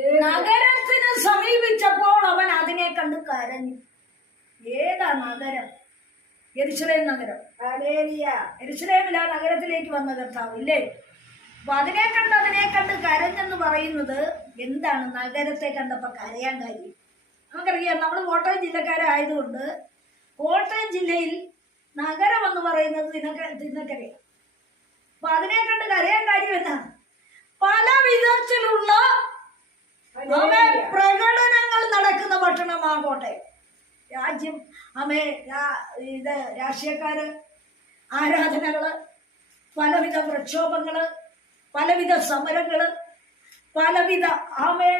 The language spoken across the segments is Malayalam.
നഗരത്തിന് സമീപിച്ചപ്പോൾ അവൻ അതിനെ കണ്ട് കരഞ്ഞു. ഏതാ നഗരം? എരിശ്രേം നഗരം. ആ നഗരത്തിലേക്ക് വന്ന കർത്താവ് ഇല്ലേ? അപ്പൊ അതിനെ കണ്ട് അതിനെ കണ്ട് കരഞ്ഞെന്ന് പറയുന്നത് എന്താണ്? നഗരത്തെ കണ്ടപ്പോ കരയാൻ കാര്യം. നമുക്കറിയാം നമ്മൾ കോട്ടയം ജില്ലക്കാരായതുകൊണ്ട് കോട്ടയം ജില്ലയിൽ നഗരം എന്ന് പറയുന്നത് തിന്നക്ക തിന്നക്കരയാണ് അപ്പൊ അതിനെ കണ്ട് കരയാൻ കാര്യം എന്താണ്? പല വിധത്തിലുള്ള അവൻ പ്രകടനങ്ങൾ നടക്കുന്ന ഭക്ഷണമാകോട്ടെ. രാജ്യം അമേ ഇത് രാഷ്ട്രീയക്കാര് ആരാധനകൾ പലവിധ പ്രക്ഷോഭങ്ങൾ പലവിധ സമരങ്ങൾ പലവിധ ആമേ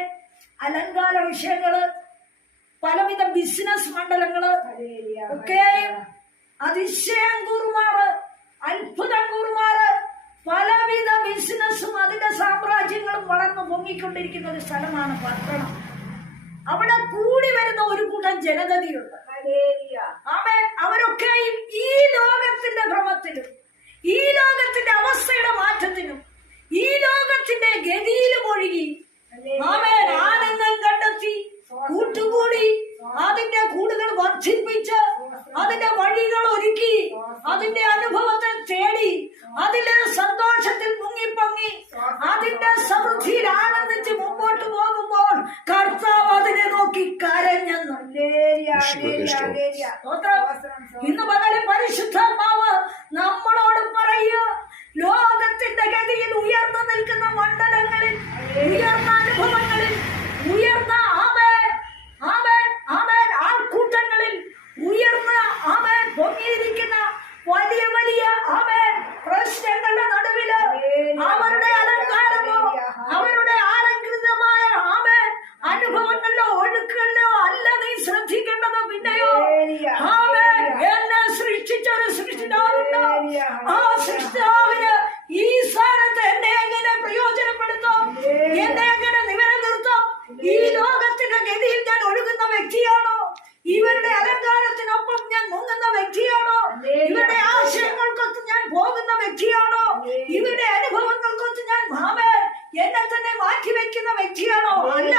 അലങ്കാര വിഷയങ്ങൾ പലവിധ ബിസിനസ് മണ്ഡലങ്ങൾ ഒക്കെ അതിശയം കൂറുമാറ് അത്ഭുതം കൂറുമാറ് പലവിധ ബിസിനസ്സും അതിന്റെ സാമ്രാജ്യങ്ങളും വളർന്നു പൊങ്ങിക്കൊണ്ടിരിക്കുന്ന ഒരു സ്ഥലമാണ് പട്ടണം. അവിടെ കൂടി വരുന്ന ഒരു കൂട്ടം ജനതയുണ്ട് അവൻ അവരൊക്കെയും ഈ ലോകത്തിന്റെ ഭ്രമത്തിലും ഈ ലോകത്തിന്റെ അവസ്ഥയുടെ മാറ്റത്തിനും ഈ ലോകത്തിന്റെ ഗതിയിലും ഒഴുകി അവൻ ആനന്ദം കണ്ടെത്തി കൂട്ടുകൂടി അതിന്റെ കൂടുതൽ വർദ്ധിപ്പിച്ച് അതിന്റെ വഴികൾ ഒരുക്കി അതിന്റെ അനുഭവത്തെ തേടി അതിലെ സന്തോഷത്തിൽ മുങ്ങിപ്പൊങ്ങി അതിന്റെ സമൃദ്ധിയിൽ ആനന്ദിച്ച് മുമ്പോട്ട് പോകുമ്പോൾ കർത്താവ് അതിനെ നോക്കി കരഞ്ഞെന്ന് സ്തോത്രം. ഇന്ന് പകലെ പരിശുദ്ധാത്മാവ് നമ്മളോട് പറയുക ലോകത്തിന്റെ ഗതിയിൽ ഉയർന്നു നിൽക്കുന്ന മണ്ഡലങ്ങളിൽ ഉയർന്ന അനുഭവങ്ങളിൽ ഉയർന്ന ആമേൻ ആമേൻ ആമേൻ ആൾക്കൂട്ടങ്ങളിൽ ഉയർന്ന ആമേൻ പൊങ്ങിയിരിക്കുന്ന വലിയ വലിയ ആമേൻ പ്രശ്നങ്ങളുടെ നടുവിൽ അവരുടെ അലങ്കാരമോ അവരുടെ ആലങ്കൃതമായ ആമേൻ അനുഭവങ്ങളിലോ ഒഴുക്കുകളിലോ അല്ല നീ ശ്രദ്ധിക്കേണ്ടത് പിന്നെയോ ആമേൻ എന്നെ സൃഷ്ടിച്ച ഒരു സൃഷ്ടിതാവുണ്ട് ആ സൃഷ്ടിതാവിന് ഈ സ്ഥാനത്ത് എന്നെ എങ്ങനെ പ്രയോജനപ്പെടുത്തും എന്നെ എങ്ങനെ നിലനിർത്തും ഈ ലോകത്തിന്റെ ഗതിയിൽ ഞാൻ ഒഴുകുന്ന വ്യക്തിയാണോ ഇവരുടെ അലങ്കാരത്തിനൊപ്പം ഞാൻ മുങ്ങുന്ന വ്യക്തിയാണോ ഇവരുടെ ആശയങ്ങൾക്കൊത്ത് ഞാൻ പോകുന്ന വ്യക്തിയാണോ? ഇവരുടെ അനുഭവങ്ങൾ കൊണ്ട് ഞാൻ മാമേ എന്നെ തന്നെ മാറ്റി വെക്കുന്ന വ്യക്തിയാണോ? അല്ല.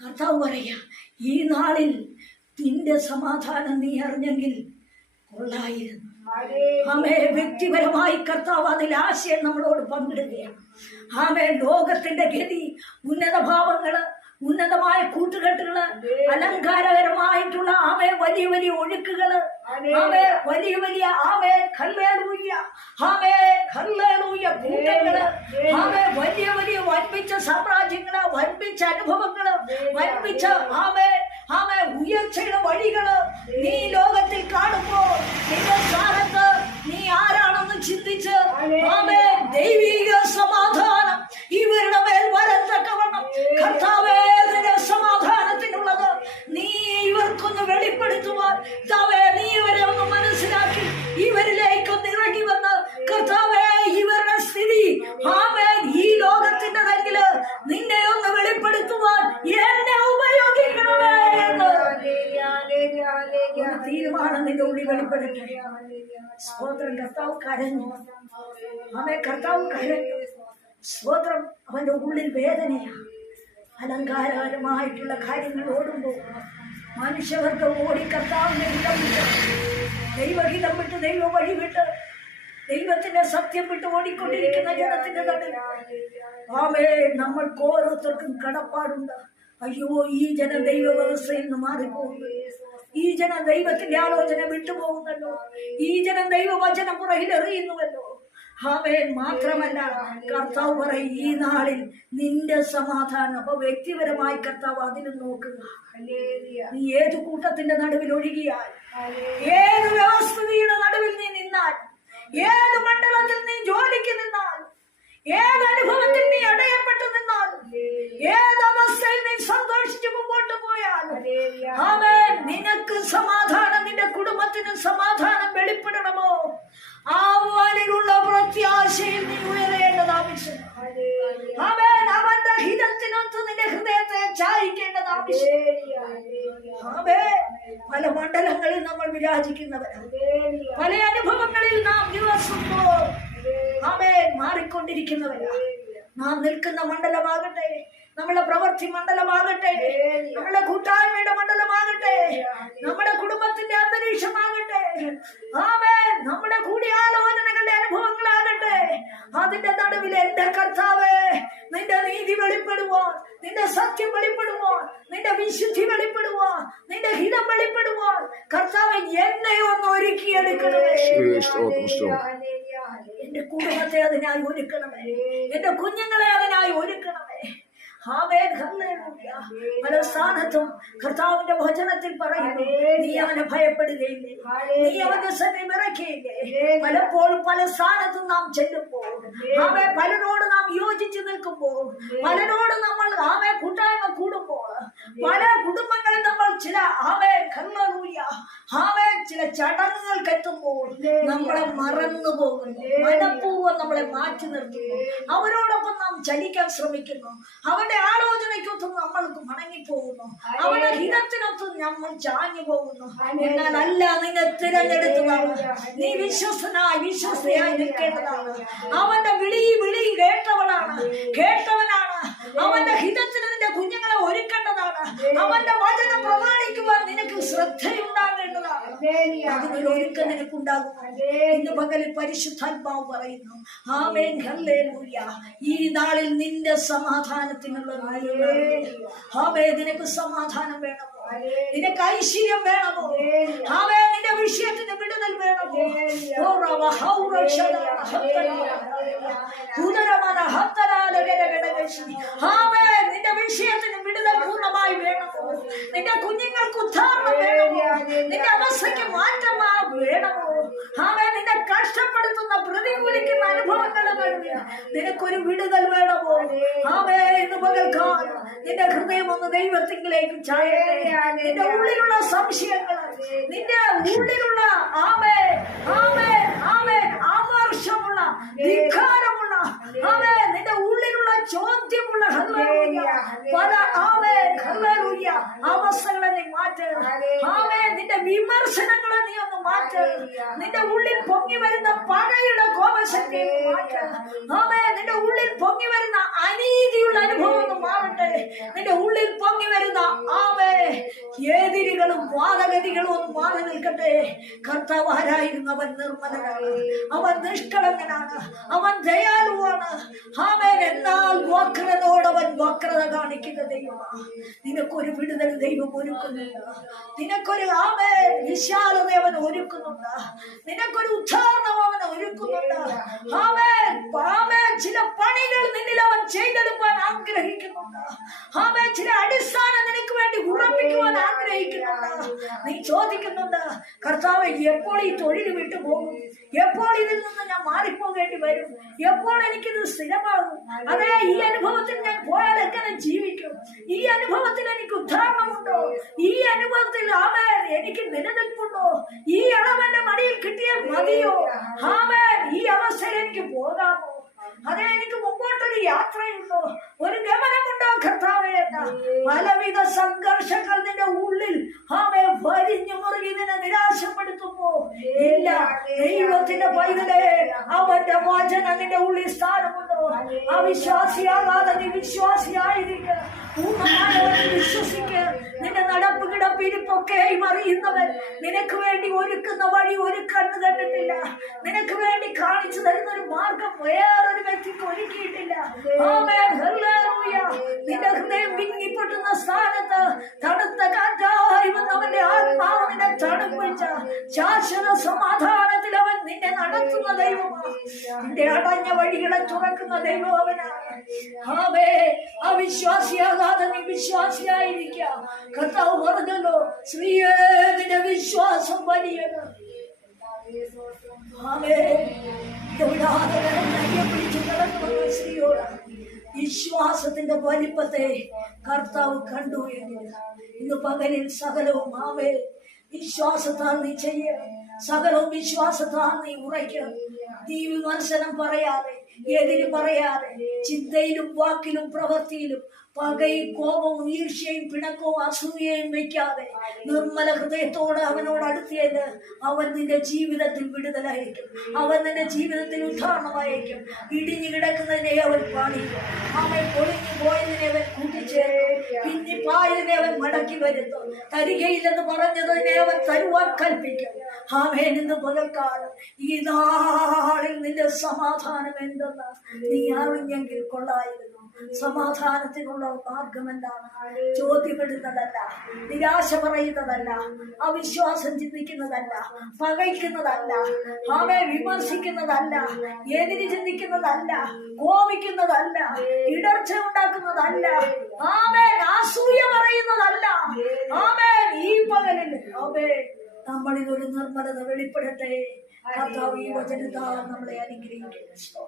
കർത്താവ് പറയാ ഈ നാളിൽ നിന്റെ സമാധാനം നീ അറിഞ്ഞെങ്കിൽ കൊള്ളായിരുന്നു. ആമേ വ്യക്തിപരമായി കർത്താവ് അതിൽ ആശയം നമ്മളോട് പങ്കിടുകയാണ്. ആമേ ലോകത്തിന്റെ ഗതി ഉന്നത ഭാവങ്ങൾ ഉന്നതമായ കൂട്ടുകെട്ടുകൾ അലങ്കാരകരമായിട്ടുള്ള ആമേ വലിയ വലിയ ഒഴുക്കുകൾ ആമേ വലിയ വലിയ ആമേ കല്ലേലൂയ്യ ആമേ കല്ലേലൂയ്യ കൂട്ടങ്ങൾ ആമേ വലിയ വലിയ വൻപിച്ച സാമ്രാജ്യങ്ങൾ വൻപിച്ച അനുഭവങ്ങൾ വൻപിച്ച ആമേ ആമേ ഉയർച്ചയുടെ വഴികൾ നീ കർത്താവേ നീ ഇവരെ ഒന്ന് മനസ്സിലാക്കി. ഇവരിലേക്കൊന്ന് ഇറങ്ങി വന്ന് കർത്താവേ ഇവരുടെ സ്ഥിതി. ആമേ ഈ ലോകത്തിന്റെ നിന്നെ ഒന്ന് വെളിപ്പെടുത്തുവാൻ എന്നെ ഉപയോഗിക്കണമേ എന്ന്. തീരുമാനം നിന്റെ ഉള്ളിൽ വെളിപ്പെടുത്തണേ സ്തോത്രം കർത്താവ് കരഞ്ഞു. ആമേ കർത്താവ് കരഞ്ഞു. സ്തോത്രം അവന്റെ ഉള്ളിൽ വേദനയാ. അലങ്കാരകരമായിട്ടുള്ള കാര്യങ്ങൾ ഓടുമ്പോൾ മനുഷ്യവർഗം ഓടി കർത്താവിന്റെ ഇടം വിട്ട് ദൈവഹിതം വിട്ട് ദൈവ വഴി വിട്ട് ദൈവത്തിന്റെ സത്യം വിട്ട് ഓടിക്കൊണ്ടിരിക്കുന്ന ജനത്തിന്റെ നടുവിൽ. ആമേ നമ്മൾക്ക് ഓരോരുത്തർക്കും കടപ്പാടുണ്ട്. അയ്യോ ഈ ജന ദൈവ വ്യവസ്ഥയിൽ നിന്ന് മാറിപ്പോകുന്നു. ഈ ജനം ദൈവത്തിന്റെ ആലോചന വിട്ടുപോകുന്നല്ലോ. ഈ ജനം ദൈവവചനം പുറകിൽ ആമേൻ മാത്രമല്ല കർത്താവ് പറയും ഈ നാളിൽ നിന്റെ സമാധാനം. അപ്പൊ വ്യക്തിപരമായി കർത്താവ് അതിന് നോക്കുക നീ ഏത് കൂട്ടത്തിന്റെ നടുവിൽ ഒഴുകിയാൽ ഏത് വ്യവസ്ഥിതിയുടെ നടുവിൽ നീ നിന്നാൽ ഏത് മണ്ഡലത്തിൽ നീ ജോലിക്ക് നിന്നാൽ ഏത് അനുഭവത്തിൽ നീ അടയപ്പെട്ടു നിന്നാൽ ഏത് അവസ്ഥയിൽ നീ സന്തോഷിച്ച് മുമ്പോട്ട് പോയാൽ ആമേൻ നിനക്ക് സമാധാനം നിന്റെ കുടുംബത്തിന് സമാധാനം വെളിപ്പെടണമോ? ആ വാലിലുള്ള പല മണ്ഡലങ്ങളിൽ നമ്മൾ വിരാജിക്കുന്നവരാണ് പല അനുഭവങ്ങളിൽ നാം ദിവസം മാറിക്കൊണ്ടിരിക്കുന്നവരാണ് മാറിക്കൊണ്ടിരിക്കുന്നവരാ. നാം നിൽക്കുന്ന മണ്ഡലമാകട്ടെ. നമ്മുടെ പ്രവൃത്തി മണ്ഡലമാകട്ടെ. നമ്മുടെ കൂട്ടായ്മയുടെ മണ്ഡലമാകട്ടെ. നമ്മുടെ കുടുംബത്തിന്റെ അന്തരീക്ഷമാകട്ടെ. ആമേ നമ്മുടെ കൂടിയാലോചനകളുടെ അനുഭവങ്ങളാകട്ടെ. അതിന്റെ നടുവിൽ എന്റെ കർത്താവേ നിന്റെ നീതി വെളിപ്പെടുവോ നിന്റെ സത്യം വെളിപ്പെടുവോ നിന്റെ വിശുദ്ധി വെളിപ്പെടുവോ നിന്റെ ഹിതം വെളിപ്പെടുവോ കർത്താവ് എന്നെ ഒന്ന് ഒരുക്കിയെടുക്കണമേ എന്റെ കുടുംബത്തെ അതിനായി ഒരുക്കണമേ. എന്റെ കുഞ്ഞുങ്ങളെ അതിനായി ഒരുക്കണമേ. പല സ്ഥാനത്തും കർത്താവിന്റെ വചനത്തിൽ പറയുന്നു നീ അവനെ ഭയപ്പെടുകയില്ലേ നീ അവന്റെ സന്നി ഇറക്കിയില്ലേ പലപ്പോഴും പല സ്ഥാനത്തും നാം ചെല്ലുമ്പോൾ ആമേ പലരോട് നാം യോജിച്ച് നിൽക്കുമ്പോൾ പലരോട് നമ്മൾ ആമേ കൂട്ടായ്മ കൂടുമ്പോൾ പല കുടുംബങ്ങളിൽ നമ്മൾ ചില ആമേ കല്ലൂയ ആമേ ചില ചടങ്ങുകൾക്ക് എത്തുമ്പോൾ നമ്മളെ മറന്നു പോകുന്നു. മനഃപൂർവം നമ്മളെ മാറ്റി നിർത്തുന്നു. അവരോടൊപ്പം നാം ചലിക്കാൻ ശ്രമിക്കുന്നു. അവരുടെ നമ്മൾക്ക് മടങ്ങിപ്പോകുന്നു അവളെ ഹിതത്തിനൊത്തും നമ്മൾ ചാഞ്ഞു പോകുന്നു. എന്നാൽ അല്ല നിന്നെ തിരഞ്ഞെടുത്തതാണ്. നീ വിശ്വസനായി വിശ്വസയായി നിൽക്കേണ്ടതാണ്. അവന്റെ വിളി വിളി കേട്ടവളാണ്. കേട്ടവനാണ്. അവന്റെ ഹിതത്തിന് നിന്റെ കുഞ്ഞുങ്ങളെ ഒരുക്കേണ്ടതാണ്. അവന്റെ വചനം പ്രമാണിക്കുവാൻ നിനക്ക് ശ്രദ്ധയുണ്ടാകേണ്ടതാണ്. അതിനൊരു ഒരുക്കം നിനക്കുണ്ടാകും. ഇന്ന് പകലിൽ പരിശുദ്ധാത്മാവ് പറയുന്നു ആമേൻ ഹല്ലേലൂയ. ഈ നാളിൽ നിന്റെ സമാധാനത്തിനുള്ള. ആമേ നിനക്ക് സമാധാനം വേണം നിനക്ക് ഐശ്വര്യം വേണമോ? ആമേ നിന്റെ വിഷയത്തിന് വിടുതൽ വേണമോ? ഓ നിന്റെ വിഷയത്തിന് വിടുതൽ പൂർണമായി വേണമോ? നിന്റെ കുഞ്ഞുങ്ങൾക്ക് ഉദ്ധാരണം വേണമോ? നിന്റെ അവസ്ഥയ്ക്ക് മാറ്റം വേണമോ? ആമേ നിന്നെ കഷ്ടപ്പെടുത്തുന്ന പ്രതികൂലിക്കുന്ന അനുഭവങ്ങൾ നിനക്കൊരു വിടുതൽ വേണമോ? ആമേ ഇന്ന് പകൽക്കാലം നിന്റെ ഹൃദയം ഒന്ന് ദൈവത്തിങ്കിലേക്ക് ചായട്ടെ. നിന്റെ ഉള്ളിലുള്ള സംശയങ്ങൾ നിന്റെ ഉള്ളിലുള്ള ആമേ ആമേ ആമേ ആമർഷമുള്ള ആമേ നിന്റെ ഉള്ളിലുള്ള ചോദ്യമുള്ള പല ആമേ ഹല്ലേലൂയ. അവസ്ഥകളെ നീ മാറ്റ്. ആമേ നിന്റെ വിമർശനങ്ങളെ നീ ഒന്ന് മാറ്റ്. നിന്റെ ഉള്ളിൽ പൊങ്ങി വരുന്ന പകയുടെ കോപശക്തി മാറ്റ്. ആമേ നിന്റെ ഉള്ളിൽ പൊങ്ങി വരുന്ന അനീതിയുള്ള അനുഭവം ഒന്ന് മാറട്ടെ. നിന്റെ ഉള്ളിൽ പൊങ്ങി വരുന്ന ആമേ ഏതിരികളും വാദഗതികളും ഒന്ന് മാറി നിൽക്കട്ടെ. കർത്താവ് ആരായിരുന്നു അവൻ നിർമ്മലനാണ് അവൻ നിഷ്കളങ്കനാണ്. അവൻ ദയാലുവാണ് ആമേൻ. എന്നാൽ വക്രതോടവൻ വക്രത കാണിക്കുന്ന ദൈവമാണ് നിനക്കൊരു വിടുതൽ ദൈവം ഒരുക്കുന്നുണ്ട്. നിനക്കൊരു ആമേൻ. വിശാലത അവൻ ഒരുക്കുന്നുണ്ട്. നിനക്കൊരു ഉദ്ധാരണം അവൻ ഒരുക്കുന്നുണ്ട്. ആമേൻ. ആമേൻ. ചില പണികൾ നിന്നിൽ അവൻ ചെയ്തെടുക്കാൻ ആഗ്രഹിക്കുന്നുണ്ട്. ആമേൻ. ചില അടിസ്ഥാനം നിനക്ക് വേണ്ടി ഉറപ്പിക്കുവാൻ ആഗ്രഹിക്കുന്നുണ്ട്. നീ ചോദിക്കുന്നുണ്ട് കർത്താവ് എപ്പോൾ ഈ തൊഴിൽ വിട്ടു പോകും എപ്പോൾ ഇതിൽ നിന്ന് ഞാൻ മാറിപ്പോകേണ്ടി വരും? എപ്പോൾ എനിക്കിത് സ്ഥിരമാകും? അതെ ഈ അനുഭവത്തിൽ ഞാൻ പോയാൽ എങ്ങനെ ജീവിക്കും? ഈ അനുഭവത്തിൽ എനിക്ക് ഉദ്ധാരണമുണ്ടോ? ഈ അനുഭവത്തിൽ ആമേൻ എനിക്ക് നിലനിൽപ്പുണ്ടോ? ഈ അളവന്റെ മടിയിൽ കിട്ടിയാൽ മതിയോ? ആമേൻ ഈ അവസ്ഥയിൽ എനിക്ക് പോകാമോ? അതെ എനിക്ക് മുമ്പോട്ടൊരു യാത്രയുണ്ടോ? ഒരു ഗമന പലവിധ സംഘർഷങ്ങൾ നിന്റെ ഉള്ളിൽ ആമേ വരിഞ്ഞു മുറുകി നിന്നെ നിരാശപ്പെടുത്തുമ്പോ ഇല്ല ദൈവത്തിന്റെ പൈതലേ അവന്റെ വാചന നിന്റെ ഉള്ളിൽ സ്ഥാനമുണ്ടോ. അവിശ്വാസിയാകാതെ നീ വിശ്വാസിയായിരിക്കുക വിശ്വസിക്കുക നിന്റെ നടപ്പ് കിടപ്പ് ഇരിപ്പൊക്കെയും അറിയുന്നവൻ നിനക്ക് വേണ്ടി ഒരുക്കുന്ന വഴി ഒരു കണ്ണ് കണ്ടിട്ടില്ല നിനക്ക് വേണ്ടി കാണിച്ചു തരുന്ന ഒരു മാർഗം വേറൊരു വ്യക്തിക്ക് ഒരുക്കിയിട്ടില്ല. നിന്റെ ഹൃദയം സ്ഥാനത്ത് നിന്റെ അടഞ്ഞ വഴികളെ തുറക്കുന്ന ദൈവവനാണ് ആവേ അവിശ്വാസിയാകാതെ നീ വിശ്വാസിയായിരിക്കുക കർത്താവ് പറഞ്ഞല്ലോ സ്ത്രീയേ നിന്റെ വിശ്വാസം വലിയത്. എവിടാതെ കയ്യെ പിടിച്ച് കടന്നു വന്ന സ്ത്രീയോട് വിശ്വാസത്തിന്റെ വലിപ്പത്തെ കർത്താവ് കണ്ടു എന്നത് ഇന്ന് പകലിൽ സകലവും ആവേ വിശ്വാസത്താൽ നീ ചെയ്യ സകലവും വിശ്വാസത്താൽ നീ ഉറയ്ക്കണം നീ വിമർശനം പറയാതെ എതിര് പറയാതെ ചിന്തയിലും വാക്കിലും പ്രവൃത്തിയിലും പകയും കോപവും ഈർഷ്യയും പിണക്കവും അസൂയയും വെക്കാതെ നിർമ്മല ഹൃദയത്തോട് അവനോട് അടുത്തിയത് അവൻ നിന്റെ ജീവിതത്തിൽ വിടുതലായിരിക്കും. അവൻ നിന്റെ ജീവിതത്തിൽ ഉദ്ധാരണമായിരിക്കും ഇടിഞ്ഞു കിടക്കുന്നതിനെ അവൻ പാടിക്കും അവൻ പൊളിഞ്ഞു പോയതിനെ അവൻ കൂട്ടിച്ചേരും. പിന്നി പായതിനെ അവൻ മടക്കി വരുത്തും. തരികയില്ലെന്ന് പറഞ്ഞതിനെ അവൻ തരുവാൻ കൽപ്പിക്കും. ആമേൻ ഇന്ന് പകൽക്കാലം ഈ നാളിൽ നിന്റെ സമാധാനം എന്തെന്ന് നീ അറിഞ്ഞെങ്കിൽ കൊള്ളായിരുന്നു. സമാധാനത്തിനുള്ള മാർഗം എന്താണ് ചോദ്യപ്പെടുന്നതല്ല നിരാശ പറയുന്നതല്ല അവിശ്വാസം ചിന്തിക്കുന്നതല്ല പകയ്ക്കുന്നതല്ല അവയെ വിമർശിക്കുന്നതല്ല എതിരി ചിന്തിക്കുന്നതല്ല കോപിക്കുന്നതല്ല ഇടർച്ച ഉണ്ടാക്കുന്നതല്ല ആമേൻ അസൂയ പറയുന്നതല്ല ആമേൻ ഈ പകലിൽ ആമേൻ നമ്മളിൽ ഒരു നിർമ്മലത വെളിപ്പെടട്ടെ കർത്താവ് ഈ നമ്മളെ അനുഗ്രഹിക്കുന്നു